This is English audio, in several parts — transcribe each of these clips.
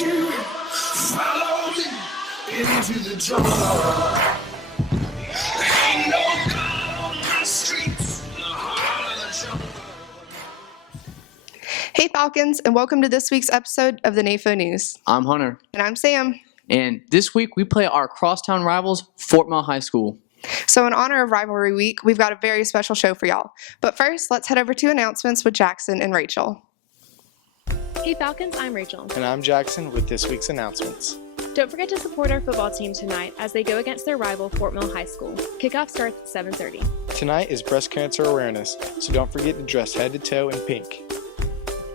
you follow me into the jungle. Ain't no God on my streets, the heart of the jungle. Hey Falcons, and welcome to this week's episode of the Nafo News. I'm Hunter. And I'm Sam. And this week we play our crosstown rivals, Fort Mill High School. So in honor of Rivalry Week, we've got a very special show for y'all. But first, let's head over to announcements with Jackson and Rachel. Hey Falcons, I'm Rachel. And I'm Jackson with this week's announcements. Don't forget to support our football team tonight as they go against their rival Fort Mill High School. Kickoff starts at 7:30. Tonight is Breast Cancer Awareness, so don't forget to dress head to toe in pink.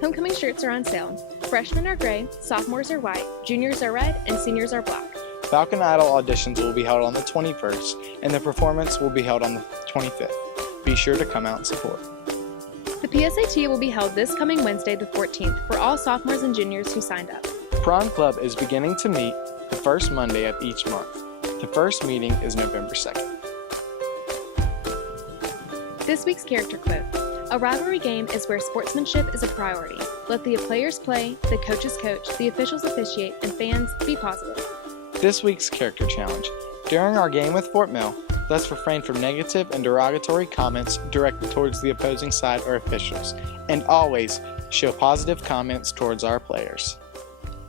Homecoming shirts are on sale. Freshmen are gray, sophomores are white, juniors are red, and seniors are black. Falcon Idol auditions will be held on the 21st, and the performance will be held on the 25th. Be sure to come out and support. The PSAT will be held this coming Wednesday the 14th for all sophomores and juniors who signed up. Prom Club is beginning to meet the first Monday of each month. The first meeting is November 2nd. This week's character quote. A rivalry game is where sportsmanship is a priority. Let the players play, the coaches coach, the officials officiate, and fans be positive. This week's character challenge. During our game with Fort Mill, let's refrain from negative and derogatory comments directed towards the opposing side or officials, and always show positive comments towards our players.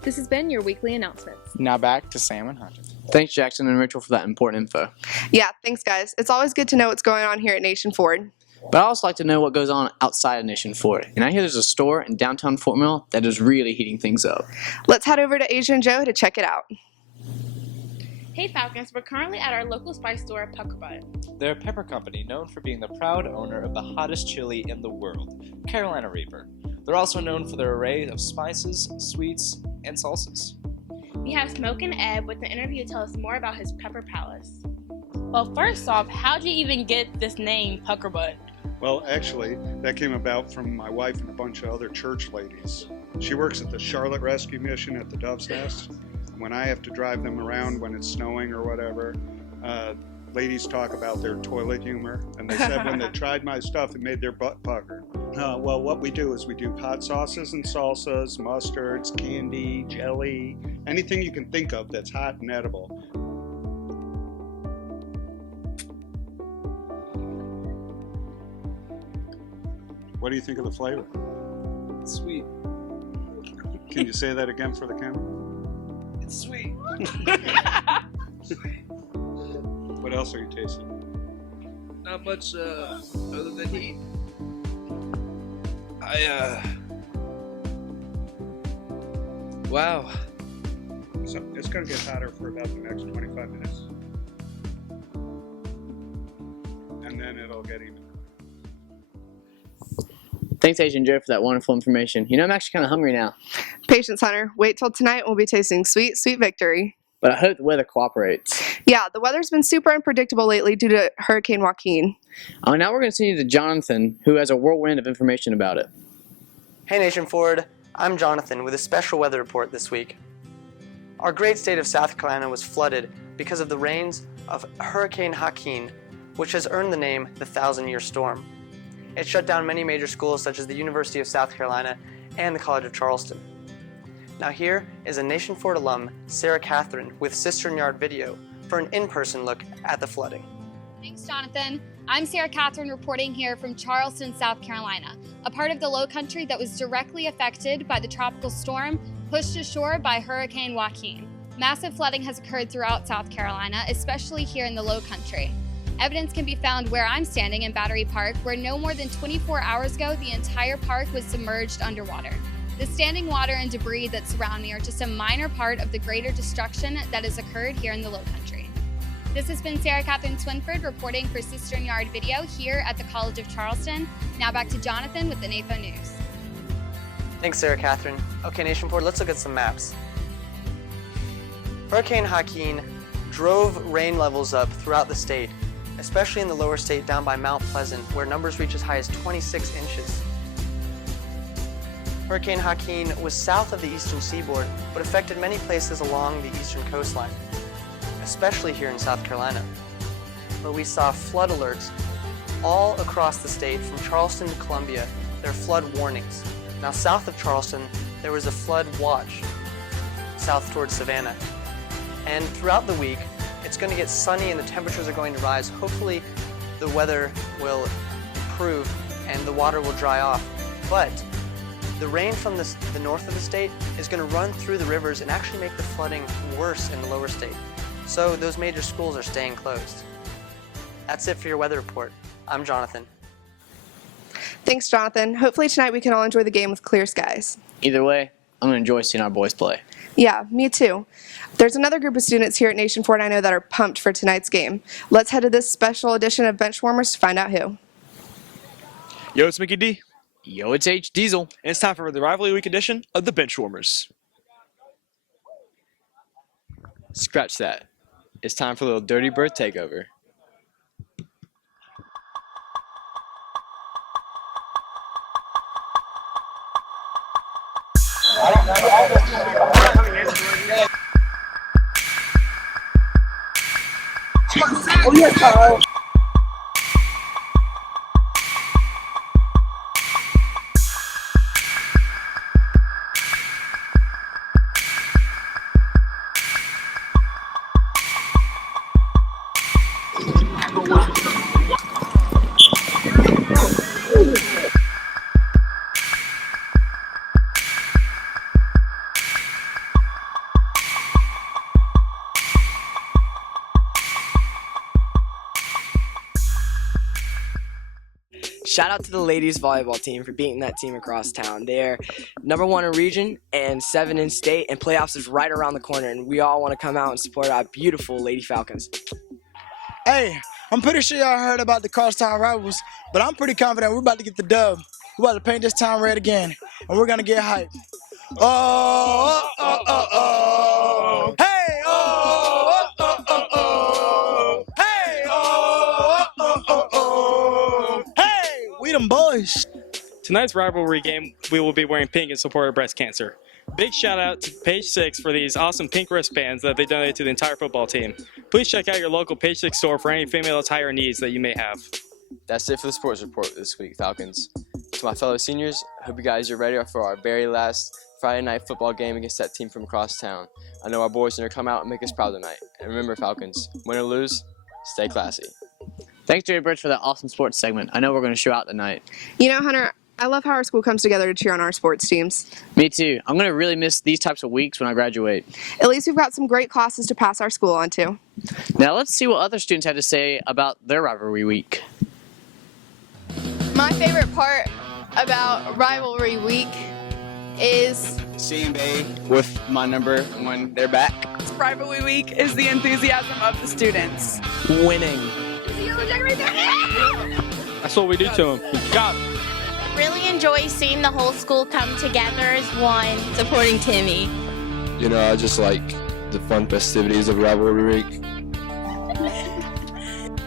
This has been your weekly announcements. Now back to Sam and Hunter. Thanks, Jackson and Rachel, for that important info. Yeah, thanks guys. It's always good to know what's going on here at Nation Ford. But I also like to know what goes on outside of Nation Ford. And I hear there's a store in downtown Fort Mill that is really heating things up. Let's head over to Asia and Joe to check it out. Hey Falcons, we're currently at our local spice store, Pucker Butt. They're a pepper company known for being the proud owner of the hottest chili in the world, Carolina Reaper. They're also known for their array of spices, sweets, and salsas. We have Smoke and Ed with an interview to tell us more about his pepper palace. Well, first off, how'd you even get this name, Pucker Butt? Well, actually, that came about from my wife and a bunch of other church ladies. She works at the Charlotte Rescue Mission at the Dove's Nest. When I have to drive them around when it's snowing or whatever, ladies talk about their toilet humor. And they said when they tried my stuff, it made their butt pucker. Well, what we do is we do hot sauces and salsas, mustards, candy, jelly, anything you can think of that's hot and edible. What do you think of the flavor? It's sweet. Can you say that again for the camera? It's sweet. What else are you tasting? Not much other than heat. Wow. So it's going to get hotter for about the next 25 minutes. And then it'll get even. Thanks, Agent Joe, for that wonderful information. You know, I'm actually kind of hungry now. Patience, Hunter. Wait till tonight. We'll be tasting sweet, sweet victory. But I hope the weather cooperates. Yeah, the weather's been super unpredictable lately due to Hurricane Joaquin. Oh, now we're going to send you to Jonathan, who has a whirlwind of information about it. Hey Nation Ford, I'm Jonathan with a special weather report this week. Our great state of South Carolina was flooded because of the rains of Hurricane Joaquin, which has earned the name the 1,000-Year Storm. It shut down many major schools such as the University of South Carolina and the College of Charleston. Now here is a Nation Ford alum, Sarah Catherine, with Cistern Yard Video for an in-person look at the flooding. Thanks, Jonathan. I'm Sarah Catherine reporting here from Charleston, South Carolina, a part of the Low Country that was directly affected by the tropical storm pushed ashore by Hurricane Joaquin. Massive flooding has occurred throughout South Carolina, especially here in the Low Country. Evidence can be found where I'm standing in Battery Park, where no more than 24 hours ago, the entire park was submerged underwater. The standing water and debris that surround me are just a minor part of the greater destruction that has occurred here in the Low Country. This has been Sarah Catherine Swinford reporting for Cistern Yard Video here at the College of Charleston. Now back to Jonathan with the Nafo News. Thanks, Sarah Catherine. Okay, Nation Ford, let's look at some maps. Hurricane Joaquin drove rain levels up throughout the state, especially in the lower state down by Mount Pleasant, where numbers reach as high as 26 inches. Hurricane Joaquin was south of the eastern seaboard, but affected many places along the eastern coastline, especially here in South Carolina, where we saw flood alerts all across the state from Charleston to Columbia. There are flood warnings. Now south of Charleston, there was a flood watch. south towards Savannah. And throughout the week, it's going to get sunny and the temperatures are going to rise. Hopefully, the weather will improve and the water will dry off. But the rain from the north of the state is going to run through the rivers and actually make the flooding worse in the lower state. So those major schools are staying closed. That's it for your weather report. I'm Jonathan. Thanks, Jonathan. Hopefully tonight we can all enjoy the game with clear skies. Either way, I'm going to enjoy seeing our boys play. Yeah, me too. There's another group of students here at Nation Ford I know that are pumped for tonight's game. Let's head to this special edition of Benchwarmers to find out who. Yo, it's Mickey D. Yo, it's H. Diesel. And it's time for the Rivalry Week edition of the Benchwarmers. Scratch that. It's time for a little Dirty Bird takeover. Oh, yes, Kyle. Shout out to the ladies volleyball team for beating that team across town. They're #1 in region and 7 in state, and playoffs is right around the corner, and we all want to come out and support our beautiful Lady Falcons. Hey, I'm pretty sure y'all heard about the crosstown rivals, but I'm pretty confident we're about to get the dub. We're about to paint this town red again, and we're going to get hyped. Oh, oh, oh, oh. Hey, oh, oh, oh, oh. Hey, oh, oh, oh, oh. Hey, we them boys. Tonight's rivalry game, we will be wearing pink in support of breast cancer. Big shout out to Page 6 for these awesome pink wristbands that they donated to the entire football team. Please check out your local Page 6 store for any female attire needs that you may have. That's it for the sports report this week, Falcons. To my fellow seniors, I hope you guys are ready for our very last Friday night football game against that team from across town. I know our boys are going to come out and make us proud tonight. And remember, Falcons, win or lose, stay classy. Thanks, Jerry Birch, for that awesome sports segment. I know we're going to show out tonight. You know, Hunter, I love how our school comes together to cheer on our sports teams. Me too. I'm going to really miss these types of weeks when I graduate. At least we've got some great classes to pass our school on to. Now let's see what other students had to say about their rivalry week. My favorite part about rivalry week is seeing Bay with my number when they're back. Rivalry week is the enthusiasm of the students. Winning. That's what we do to them. We got them. Really enjoy seeing the whole school come together as one, supporting Timmy. You know, I just like the fun festivities of Rivalry Week.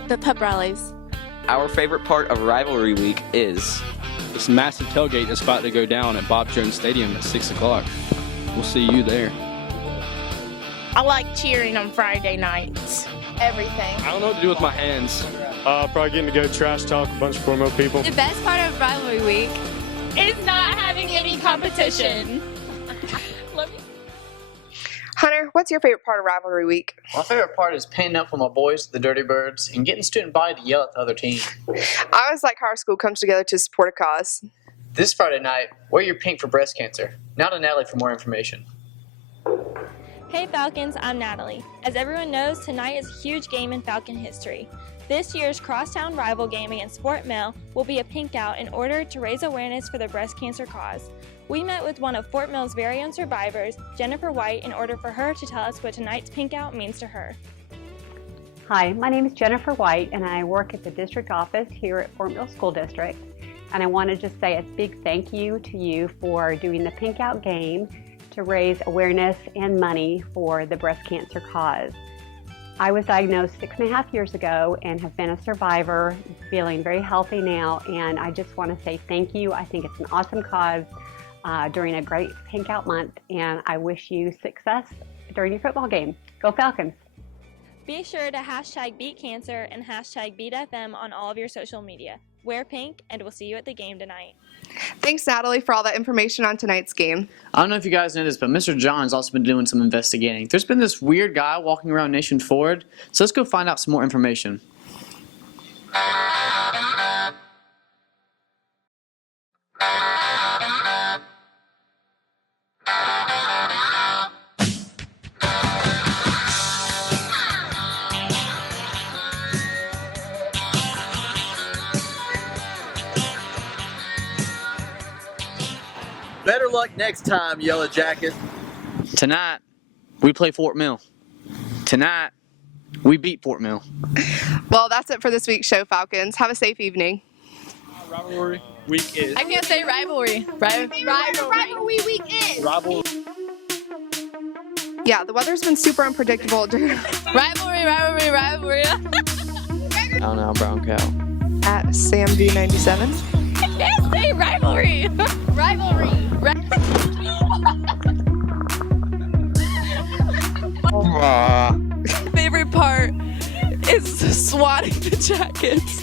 The pep rallies. Our favorite part of Rivalry Week is this massive tailgate that's about to go down at Bob Jones Stadium at 6 o'clock. We'll see you there. I like cheering on Friday nights. Everything. I don't know what to do with my hands. Probably getting to go trash talk a bunch of promo people. The best part of rivalry week is not having any competition. Love you. Hunter, what's your favorite part of rivalry week? My favorite part is painting up for my boys, the Dirty Birds, and getting student body to yell at the other team. I always like how our school comes together to support a cause. This Friday night, wear your pink for breast cancer. Now to Natalie for more information. Hey Falcons, I'm Natalie. As everyone knows, tonight is a huge game in Falcon history. This year's crosstown rival game against Fort Mill will be a pink out in order to raise awareness for the breast cancer cause. We met with one of Fort Mill's very own survivors, Jennifer White, in order for her to tell us what tonight's pink out means to her. Hi, my name is Jennifer White and I work at the district office here at Fort Mill School District. And I want to just say a big thank you to you for doing the pink out game to raise awareness and money for the breast cancer cause. I was diagnosed 6.5 years ago and have been a survivor, feeling very healthy now, and I just want to say thank you. I think it's an awesome cause during a great pink out month, and I wish you success during your football game. Go Falcons! Be sure to hashtag BeatCancer and hashtag BeatFM on all of your social media. wear pink, and we'll see you at the game tonight. Thanks, Natalie, for all that information on tonight's game. I don't know if you guys know this, but Mr. John's also been doing some investigating. There's been this weird guy walking around Nation Forward, so let's go find out some more information. Better luck next time, Yellow Jacket. Tonight, we play Fort Mill. Tonight, we beat Fort Mill. Well, that's it for this week's show, Falcons. Have a safe evening. Rivalry week is. I can't say rivalry. Rivalry week is. Rivalry. Yeah, the weather's been super unpredictable during Rivalry. I don't know, brown cow. at Sam V97. I can't say rivalry. Rivalry. Favorite part is swatting the jackets.